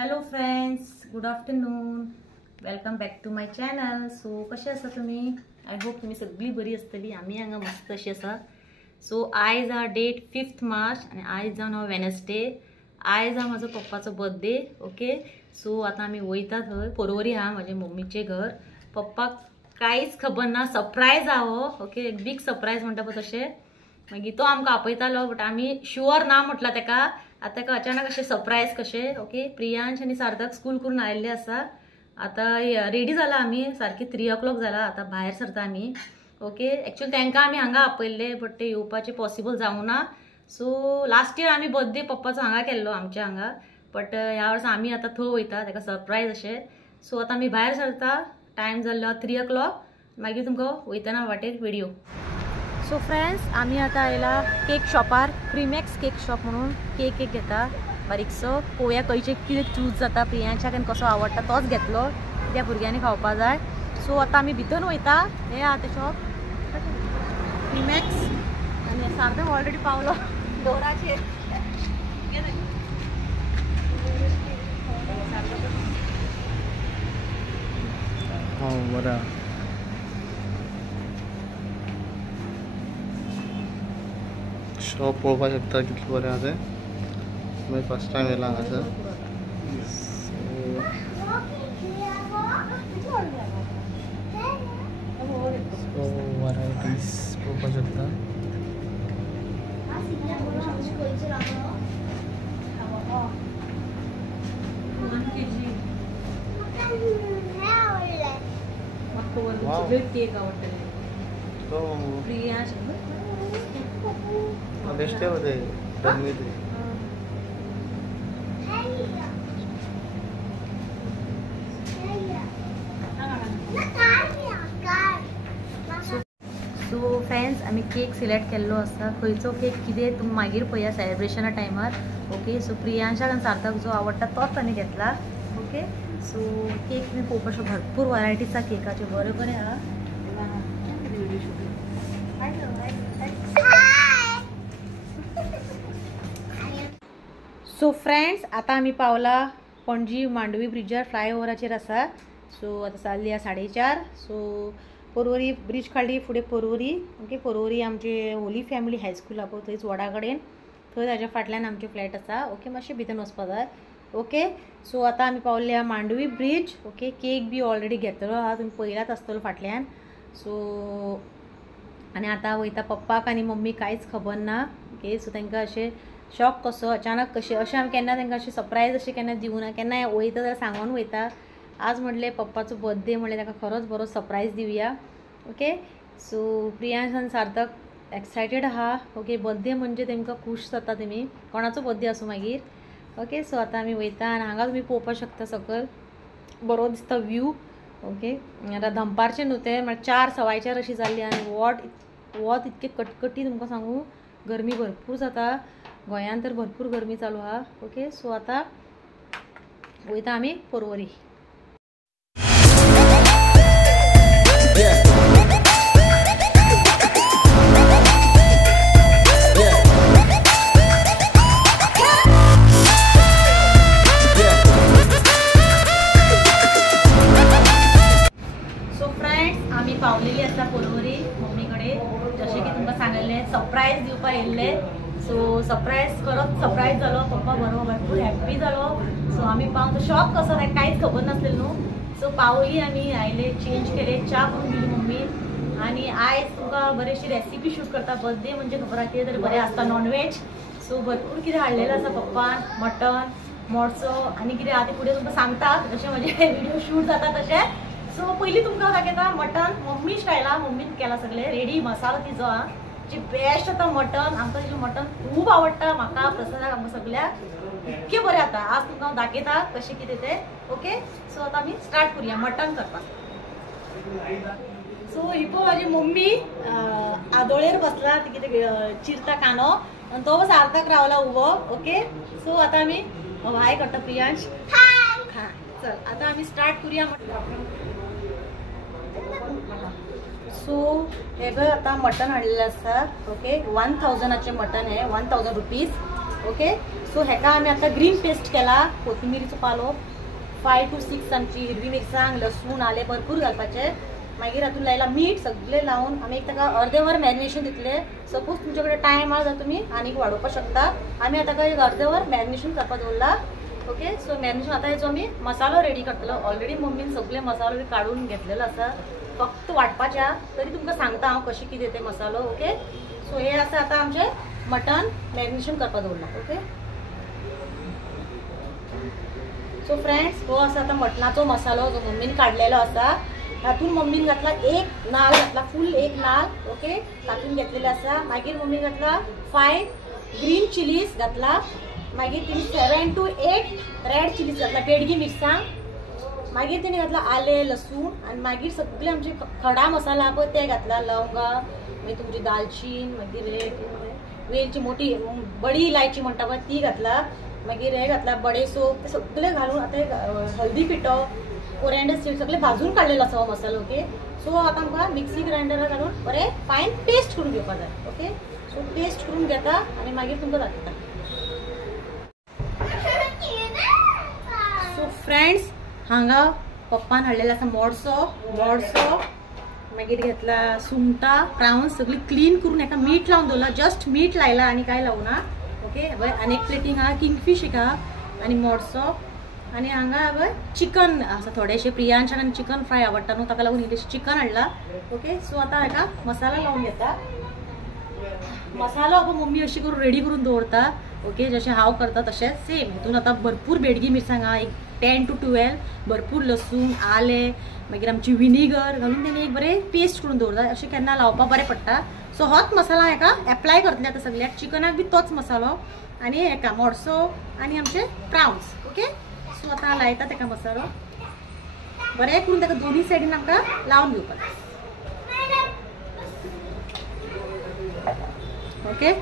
Hello friends, good afternoon. Welcome back to my channel. So कशें आसा तुमी? I hope तुमी सगळीं बरी आसतली. आमी हांगा मस्त अशी आसा. सो आयज आ डेट 5 मार्च आनी आयज जावन हांव वेनसडे. आयज हा म्हाजो पप्पाचो बर्थडे. ओके, सो आतां आमी वयता थंय. पर्वरी हा म्हाजे मम्मीचें घर. पप्पाक कांयच खबर ना, सरप्रायज हा हो. ओके, एक बीग सरप्रायज म्हणटा पळय तशें. मागीर तो आमकां आपयतालो, बट आमी शुअर ना म्हटला तेका. आता तेका अचानक अशें सरप्रायज कशें. ओके, प्रियांश आनी सार्थक स्कूल करून आयिल्ले आसा. आता रेडी जाला आमी, सारकी 3 o'clock जाला. आता भायर सरता आमी. ओके, एक्चुअली तांकां आमी हांगा आपयल्ले, बट ते येवपाचें पॉसिबल जावना. सो लास्ट इयर आमी बर्थडे पप्पाचो हांगा केल्लो, आमच्या हांगा. बट ह्या वर्सा आमी आतां थंय वयता, तेका सरप्रायज अशें. सो आतां आमी भायर सरता. टायम जाल्लो 3 o'clock. मागीर तुमकां वयतना वाटेर व्हिडिओ. सो फ्रेंड्स, आमी आतां आयला केक शॉपार. प्रीमॅक्स केक शॉप म्हणून केक घेता बारीकसो. पळोवया खंयचे कितें चूज जाता. प्रियांशाक आनी कसो आवडटा तोच घेतलो, त्या भुरग्यांनी खावपा जाय. सो आतां आमी भितर वयता. हे आहा तें शॉप प्रीमॅक्स. आनी सार्थक ऑलरेडी पावलो डोराचेर. बरा शॉप पळोवपा शकता कितलें बरें आहा तें. मागीर फर्स्ट टायम येयला हांगासर. सो वरायटीज पळोवपा शकता. केक आवडटले प्रियांश. बेश्टे होते डमी ते. सो फ्रेंड्स, आमी केक सिलेक्ट केल्लो आसा. खंयचो केक कितें तुमी मागीर पळया सेलिब्रेशना टायमार. ओके, सो प्रियांशाक आनी सार्थक जो आवडटा तोच आमी घेतला. ओके, सो केक तुमी पळोवपाक भरपूर वरायटीज आसा केकाचे. बरे बरे आहा. सो फ्रेंड्स, आता आमी पावला पणजी मांडवी ब्रिजार फ्लायओव्हराचेर आसा. सो आता जाल्ली 4:30. सो पर्वरी ब्रिज काडली, फुडें पर्वरी. ओके, पर्वरी आमचे होली फॅमिली हायस्कूल आहा पळय थंयच वडा कडेन. थंय ताच्या फाटल्यान आमचे फ्लॅट आसा. ओके, मातशें भितर वचपा जाय. ओके, सो आता आमी पावल्ले आहा मांडवी ब्रिज. ओके, केक बी ऑलरेडी घेतलो आहा, तुमी पयलाच आसतलो फाटल्यान. सो आनी आतां वयता. पप्पाक आनी मम्मी कांयच खबर ना. ओके, सो तांकां अशें शॉक कसो, अचानक कशें अशें आमी केन्ना तांकां अशें सरप्रायज अशें केन्ना दिवना. केन्ना वयता जाल्यार सांगून वयता. आज म्हणलें पप्पाचो बर्थडे म्हणलें ताका खरोच बरो सरप्रायज दिवया. ओके, सो प्रियांश आनी सार्थक एक्सायटेड आहा. ओके, बर्थडे म्हणजे तांकां खूश जाता. तेमी कोणाचो बर्थडे आसूं मागीर. ओके, सो आतां आमी वयता. आनी हांगा तुमी पळोवपाक शकता सकयल बरो दिसता व्यू. ओके, आतां दनपारचें न्हू तें, म्हळ्यार 4, 4:15 अशी जाल्ली. आनी वत इतके कटकटी तुमकां सांगू. गरमी भरपूर जाता गोंयांत, तर भरपूर गरमी चालू आहा. ओके, सो आतां वयता आमी पर्वरी. आमी पावलेली आसा पर्वरी मम्मीकडे. जशें की तुमकां सांगलेलें सरप्रायज दिवपाक येयल्ले. सो सरप्रायज खरोच सरप्रायज जालो. पप्पा बरो भरपूर हॅप्पी जालो. सो आमी पावून तो शॉक कसो, ताका कांयच खबर नासलें न्हू. सो पावली आमी, आयले, चेंज केले, च्या करून दिली मम्मी. आनी आयज तुमकां बरेचशी रेसिपी शूट करता. बर्थडे म्हणजे खबर आहा कितें तरी बरें आसता नॉनवेज. सो भरपूर कितें हाडलेलें आसा पप्पान. मटन, मोडसो आनी कितें आहा तें फुडें तुमकां सांगता. जशें म्हजे व्हिडिओ शूट जाता तशें. सो पयलीं तुमकां दाखयता मटन. मम्मी स्टायला, मम्मीन केला सगळें रेडी. मसालो तिजो आहा जी बेस्ट आतां मटन. आमकां तिजें मटन खूब आवडटा. म्हाका, प्रसादाक, आमकां सगळ्याक इतके बरें जाता. आज तुमकां दाखयता कशें कितें तें. ओके, सो आतां आमी स्टार्ट करुया मटन करपाक. सो ही पळय म्हाजी मम्मी आदोळेर बसला. ती कितें चिरता कांदो आनी तो सार्थक रावला उबो. ओके, सो आतां आमी हाय करता. प्रियांश हाय. चल आता आम्ही स्टार्ट करूया. सो हे बघ आता मटन हाडलेलं असता. ओके 1000चे मटन आहे 1000 रुपीज. ओके सो हेका आम्ही आता ग्रीन पेस्ट केला, कोथिंबिरीचो पालो, 5 to 6 आमची हिरवी मिरसांग, लसूण, आले भरपूर घालपाचे. मागीर हातून लायला मीठ सगळे लावून आम्ही ताका अर्देवर मॅरिनेशन दितले. सपोज तुमच्याकडे टायम आसा जाल्यार तुमी आनीक वाडोवपाक शकता. आम्ही आता एक अर्देवर मॅरिनेशन करपाक दवरला. ओके, सो मॅरिनेशन आता हेचो आमी मसालो रेडी करतलो. ऑलरेडी मम्मीन सगळे मसालो बी काढून घेतलेलो आसा, फक्त वाटपाच्या. तरी तुमकां सांगता हांव कशी कितें ते मसालो. ओके, सो हे आसा आता आमचे मटन मॅरिनेशन करपाक दवरला. ओके, सो फ्रेंड्स हो आसा आता मटनाचो मसालो जो मम्मीन काढलेलो आसा. हातून मम्मीन घातला एक नाल घातला, फुल एक नाल. ओके, तातून घेतलेले आसा. मागीर मम्मीन घातला 5 ग्रीन चिलीज घातला. मागीर तिने 7 to 8 रेड चिलीज घातला, बेडगी मिरसांग. मागीर तिने घातला आले, लसूण, आणि मागीर सगळे आमचे खडा मसाला पळय ते घातला. लवंगा, मागीर तुमची दालचीन, मागीर वेलची मोठी बडी इलायची म्हणटा पळय ती घातला. मागीर हे घातला बडेसोप, ते सगळे घालून आता हल्दी पिठो, कोरिएंडर सीड सगळे भाजून काढलेलो आसा हो मसालो. ओके, सो आता आमकां मिक्सी ग्राइंडर घालून बरें फायन पेस्ट करून घेवपाक जाय. ओके, सो पेस्ट करून घेता आणि मागीर तुमकां दाखयता. सो फ्रेंड्स हांगा पप्पान हाडलेलो आसा मोडसो, मागीर घेतला सुंगटां, प्राउन्स सगळी क्लीन करून हेका मीठ लावन दवरला. जस्ट मीठ लायला आणि काय लावना. ओके, आनी एक प्लेटीन हा किंगफिश एक हा आणि मोडसो, आणि हांगा पळय चिकन आसा थोडेशे. प्रियांशाक चिकन फ्राय आवडटा न्हू, ताका लागून इल्लेशें चिकन हाडला. ओके, सो आता हेका मसाला लावून घेता. मसालो आपण मम्मी अशी करून रेडी करून दवरता. ओके, जशें हांव करता तशें सेम. हितून आता भरपूर बेडगी मिरसांग हा, एक 10 to 12, भरपूर लसूण, आले, मागीर आमची विनिगर घालून तेणी एक बरें पेस्ट करून दवरता. अशें केन्ना लावपाक बरें पडटा. सो होच मसाला हेका एप्लाय करतले आता सगळ्याक. चिकनाक बी तोच मसालो, आणि हेका मोडसो आणि आमचे प्राउन्स. ओके, सो आता लायता तेका मसालो बरें करून तेका दोन्ही सायडीन आमकां लावन घेवपाक. ओके,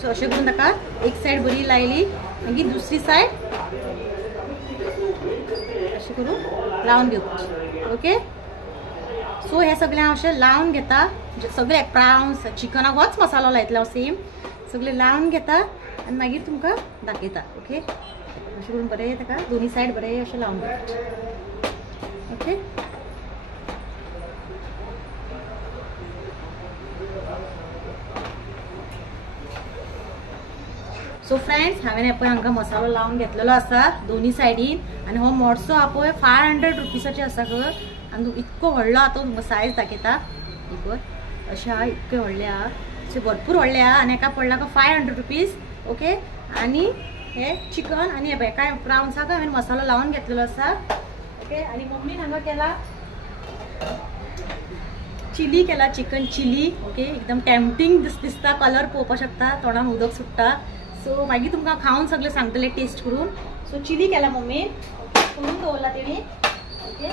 सो अशें करून ताका एक सायड बरी लायली, मागीर दुसरी सायड अशें करून लावन घेवपाची. ओके, सो हे सगळे हांव अशें लावन घेता. सगळे प्राउन्स, चिकनाक होच मसालो लायतलो हांव सेम. सगळे लावन घेता आणि मागीर तुमकां दाखयता. ओके, अशें करून बरें ताका दोन्ही सायड बरें अशें लावन घेवपाचें. ओके, सो फ्रेंड्स हांवें पळय हांगा मसालो लावन घेतलेलो आसा दोन्ही सायडीन. आणि हो मोडसो हा पळय 500 रुपीसाचे आसा खंय. आणि इतको व्हडलो हा तो तुमकां सायज दाखयता. अशें हा इतके व्हडले हा, अशें भरपूर व्हडले हा. आणि हेका पडला 500 रुपीज. ओके, आणि हे चिकन आणि हे काय प्राउन्साक हांवें मसालो लावन घेतलेलो आसा. ओके, आणि मम्मीन हांगा केला चिली केला, चिकन चिली. ओके, एकदम टेम्पटिंग दिसता, कलर पळोवपाक शकता, तोंडान उदक सुट्टा. सो मागीर तुमकां खावन सगळे सांगतले टेस्ट करून. सो चिली केला मम्मीन, करून दवरला तेणी. ओके,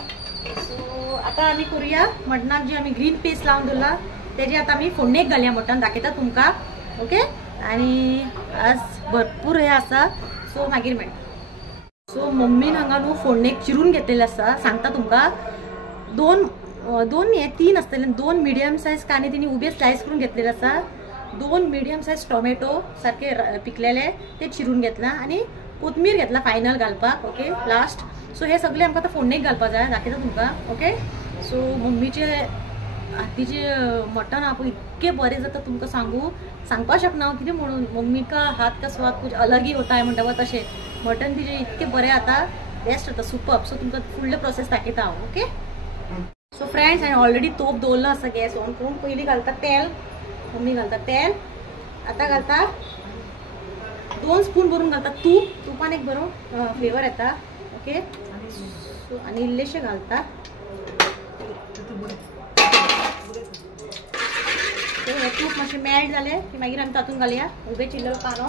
सो आता आमी करूया मटणाक जी आमी ग्रीन पेस्ट लावन दवरला तेजी आता आमी फोडणेक घालया. मटण दाखयता तुमकां. ओके, आणि आज भरपूर हे आसा, सो मागीर मेळटा. सो मम्मीन हांगा न्हू फोडणेक चिरून घेतलेले आसा. सांगता तुमकां दोन हे 3 आसतले. 2 मिडियम सायज कांदे तिने उबे स्लायस करून घेतलेले आसा. 2 मिडियम सायज टोमॅटो सारखे पिकलेले ते चिरून घेतला, आणि कोथमीर घेतला फायनल घालपाक. Okay, last. सो हे सगळे आमकां आतां फोडणेक घालपाक जाय. दाखयता तुमकां. ओके, सो मम्मीचे हातीचे मटण हा इतके बरे जाता तुमकां सांगपाक शकना हांव कितें म्हणून. मम्मी का हात का स्वाद कुछ अलग ही होता है म्हणटा तशें. मटण तिचे इतके बरे आता, बेस्ट आता, सुपर्ब. सो तुमकां फुडले प्रोसेस दाखयता हांव. ओके, सो फ्रेंड्स हांवें ऑलरेडी तोप दवरलो आसा गॅस ऑन करून. पयलीं घालता तेल, मम्मी घालता तेल. आता घालता 2 स्पून भरून घालता तूप. तुपान एक बरो फ्लेवर येता. ओके, सो आनी इल्लेशे घालता. हे तूप मातशें मेल्ट जालें की मागीर आमी तातूंत घालया उबे चिल्ललो कांदो.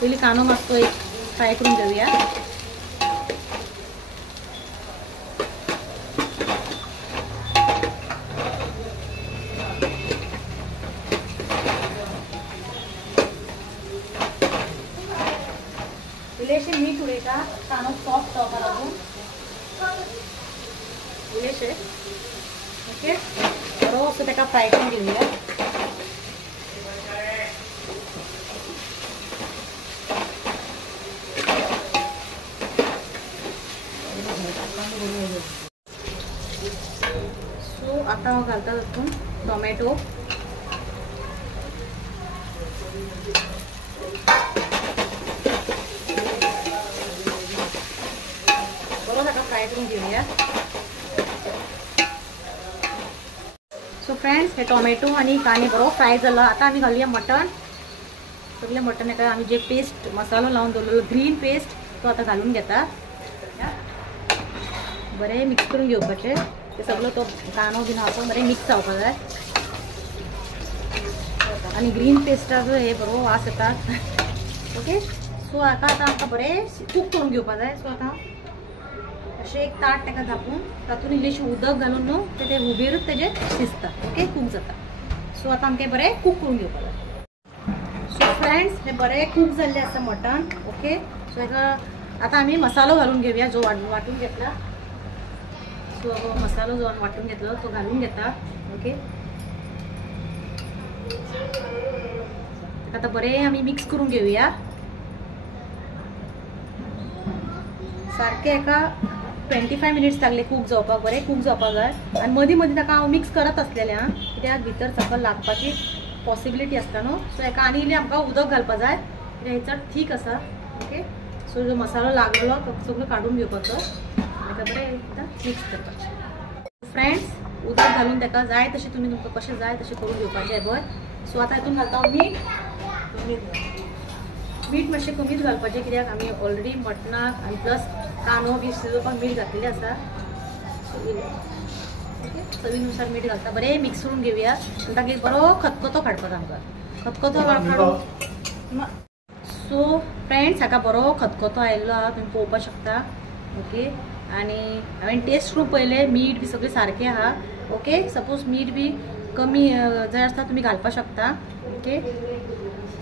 पयलीं कांदो मातसो एक फ्राय करून घेवया. इल्लेशें मीठ उडयता. तेका कांदो सॉफ्ट जावपाक लागून इल्लेशें ओके बरो असो तेका फ्राय करून घेवया. सो आता हांव घालता तातूंत टोमॅटो बरो ताका फ्राय करून घेवया. सो फ्रेंड्स हे टोमॅटो आणि कांदे बरो फ्राय जाला. आता आम्ही घालूया मटण. सगळे मटण एका आम्ही जे पेस्ट मसालो लावून दवरलेलो ग्रीन पेस्ट तो आता घालून घेता. बरे मिक्स करून घेवपाचे ते सगळं तो कांदो बिन आपण बरे मिक्स जावपाक जाय आणि ग्रीन पेस्टाचो हे बरो वास येता ओके. सो आता आमकां बरें कूक करून घेवपाक जाय. सो आता अशें एक ताट ताका धापून तातूंत इल्लेशें उदक घालून न्हू ते उबेरूच तेजे शिजता ओके कूक जाता. सो आता आमकां बरें कूक करून घेवपाक जाय. सो फ्रेंड्स हे बरें कूक जाल्लें आसा मटण ओके. सो हेका आता आमी मसालो घालून घेवया जो वाटून घेतला. सो मसालो जो वाटून घेतलो तो घालून घेता ओके. आता बरें आमी मिक्स करून घेवया सारखे एका 25 मिनिट्स लागले कूक जावपाक. बरें कूक जावपाक जाय आनी मदीं मदीं ताका हांव मिक्स करत आसलेलें हां कित्याक भितर सकयल लागपाची पॉसिबिलिटी आसता न्हू. सो हेका आनी इल्लें आमकां उदक घालपाक जाय कित्याक हेचो थीक आसा ओके. सो जो मसालो लागलेलो तो सगळो काडून घेवपाचो ताका बरें एकदां मिक्स करपाचें. फ्रेंड्स उदक घालून ताका जाय तशें तुमकां कशें जाय तशें करून घेवपाचें बरें. सो आतां हितून घालता हांव मीठ मातशें कमीच घालपाचें कित्याक आमी ऑलरेडी मटणाक आनी प्लस कांदो बी शिजोवपाक मीठ घातलेलें आसा. ओके चवीनुसार मीठ घालता बरें मिक्स करून घेवया आनी ताका एक बरो खतखतो काडपाचो आमकां. खतखतो काडून सो फ्रेंड्स हाका बरो खतखतो आयिल्लो आहा तुमी पळोवपाक शकता ओके. आनी हांवें टेस्ट करून पळयलें मीठ बी सगळें सारकें आहा ओके. सपोज मीठ बी कमी जाय आसता तुमी घालपाक शकता ओके.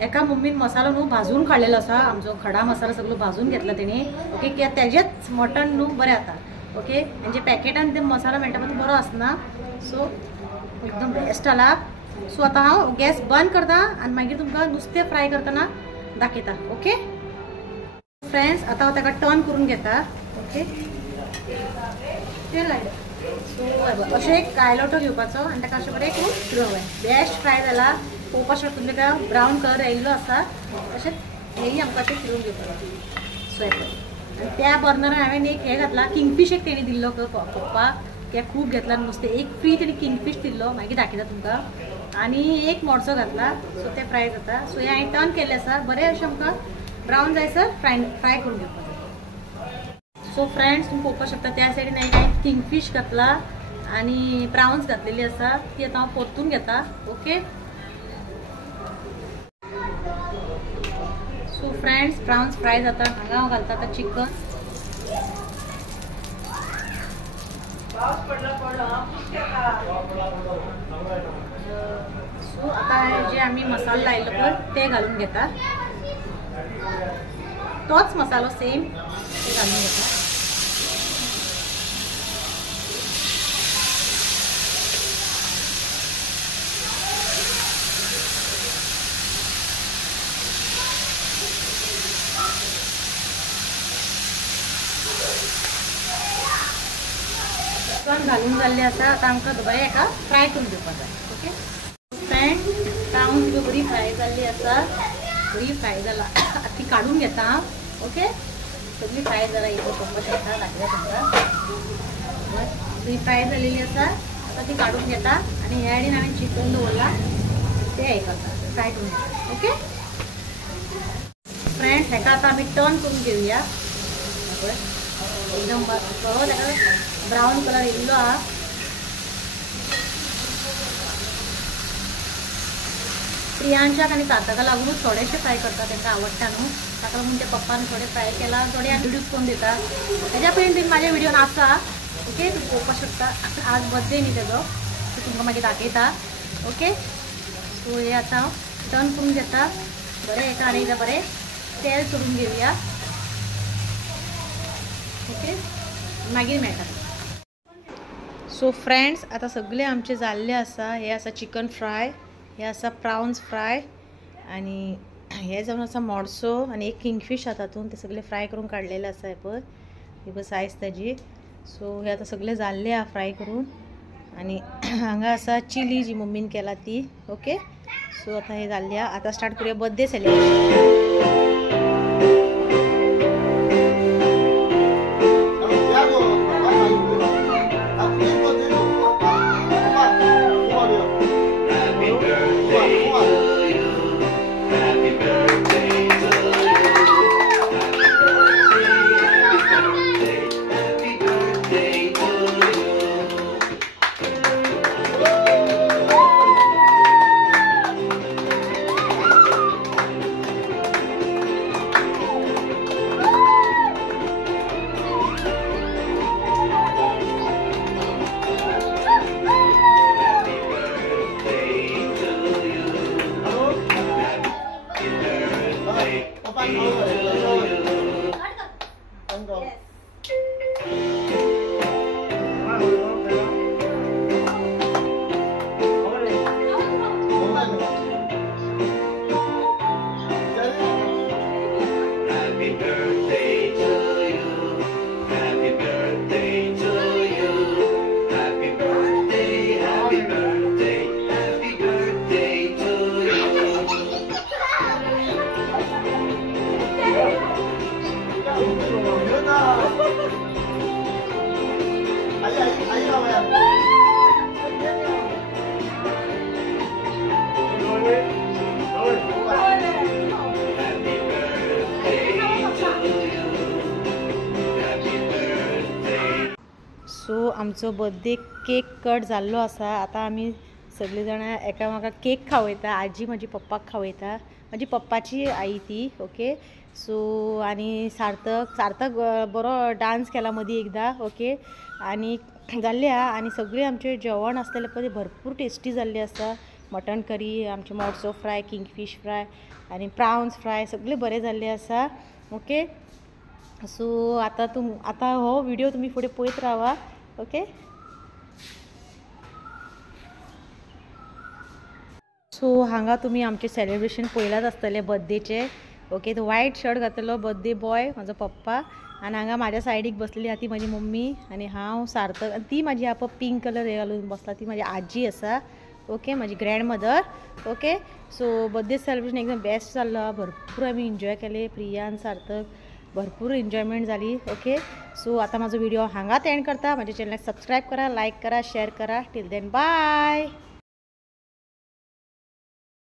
एका मम्मीन मसालो न्हू भाजून काडलेलो आसा आमचो खडा मसालो सगळो भाजून घेतला तेणी ओके. कित्याक तेजेच मटण न्हू बरें जाता ओके. म्हणजे पॅकेटान ते मसालो मेळटा पण तो बरो आसना. सो एकदम बेस्ट आला. सो आतां हांव गॅस बंद करता आनी मागीर तुमकां नुस्तें फ्राय करतना दाखयता ओके. फ्रेंड्स आतां हांव ताका टर्न करून घेता ओके. तेल लायता सो अशें एक कायलोटो घेवपाचो आनी ताका अशें बरें करून फिरोवया. बेस्ट फ्राय जाला पळोवपाक शकता तुमी ताका ब्रावन कलर येयल्लो आसा तशेंच हेय आमकां अशें फिरोवन घेवपाक. सो आनी त्या बर्नरान हांवें एक हे घातला किंगफीश एक तेणी दिल्लो पप्पाक कित्याक खूब घेतला नुस्तें एक फ्री तेणी किंगफीश दिल्लो मागीर दाखयता तुमकां. आनी एक मोडसो घातला सो ते फ्राय जाता. सो हे हांवें टर्न केल्लें आसा बरें अशें आमकां ब्रावन जायसर फ्राय करून घेवपाक. सो फ्रेंड्स तुमी पळोवपाक शकता त्या सायडीन हांवें किंगफीश घातला आनी प्रावन्स घातलेली आसा ती आतां हांव परतून घेता okay. So friends prawns fry जाता हांगा हांव घालता आतां चिकन. सो आतां जे आमी मसालो लायलो पळय ते घालून घेता. तोच मसालो सेम ते घालून घेता. चिकन घालून जाल्लें आसा. आतां आमकां बरें हेका फ्राय करून घेवपाक जाय ओके. फ्रेंड्स प्रावन्स बी बरी फ्राय जाल्ली आसा बरी फ्राय जाला. ती काडून घेता हांव ओके. सगळी फ्राय जाला इतलो पळोवपाक शकता दाखयता तुमकां. बरी फ्राय जालेली आसा आतां ती काडून घेता आनी ह्या सायडीन हांवें चिकन दवरला ते हे करता फ्राय करून घेता ओके. फ्रेंड्स हेका आतां आमी टर्न करून घेवया. एकदम बरो ताका ब्रावन कलर येयल्लो आहा. प्रियांशाक आनी ताताका लागूनच थोडेशे फ्राय करता तांकां आवडटा न्हू ताका लागून ते पप्पान थोडे फ्राय केला थोडे इंट्रोड्यूस करून दिता. तेज्या पयलीं बीन म्हाज्या विडियोन आसा ओके तुमी पळोवपाक शकता. आज बर्थडे न्ही तेजो सो तुमकां मागीर दाखयता ओके. सो हे आतां हांव टर्न करून घेता बरें हेका आनी एकदां बरें तेल सोडून घेवया. ओके मागीर मेळटा. सो फ्रेंड्स आता सगळे आमचे जाल्ले आसा. हे आसा चिकन फ्राय, हे आसा प्राउन्स फ्राय आणि हे जावन आसा मोडसो आणि एक किंगफिश आसा तातूंत. ते सगळे फ्राय करून काडलेले आसा. हे पळय ही पळय सायज ताजी. सो हे आता सगळे जाल्ले आहा फ्राय करून. आणि हांगा आसा चिली जी मम्मीन केला ती. ओके सो आता हे जाल्ले आहा. आता स्टार्ट करूया बर्थडे सेलिब्रेशन. सो आमचो बर्थडे केक कट जाल्लो आसा. आता आमी सगळीं जाणां एकामेकाक केक खावयता. आजी म्हाजी पप्पाक खावयता. म्हाजी पप्पाची आई ती. ओके सो आनी सार्थक बरो डान्स केला मदीं एकदा. ओके आनी जाल्ले आहा. आनी सगळें आमचें जेवण आसलेलें पळय भरपूर टेस्टी जाल्लें आसा. मटन करी, आमचें मोडसो फ्राय, किंगफीश फ्राय आनी प्राउन्स फ्राय सगळें बरें जाल्लें आसा. ओके सो आता हो व्हिडिओ तुमी फुडें पळयत रावा. ओके सो हांगा तुमी आमचें सेलिब्रेशन पळयलाच आसतलें बर्थडेचें. ओके तो व्हायट शर्ट घातलेलो बर्थडे बॉय म्हाजो पप्पा. आनी हांगा म्हाज्या सायडीक बसलेली आहा ती म्हाजी मम्मी आनी हांव सार्थक. आनी ती म्हाजी आप पिंक कलर हे घालून बसला ती म्हाजी आजी आसा. ओके म्हाजी grand mother. Okay so birthday celebration एकदम बेस्ट जाल्लो आहा. भरपूर आमी एन्जॉय केले प्रियान सार्थक. भरपूर एन्जॉयमेंट जाली. ओके सो आता म्हाजो व्हिडिओ हांगाच एंड करता. म्हाज्या चॅनलाक सबस्क्रायब करा, लायक करा, शेअर करा. Till then bye.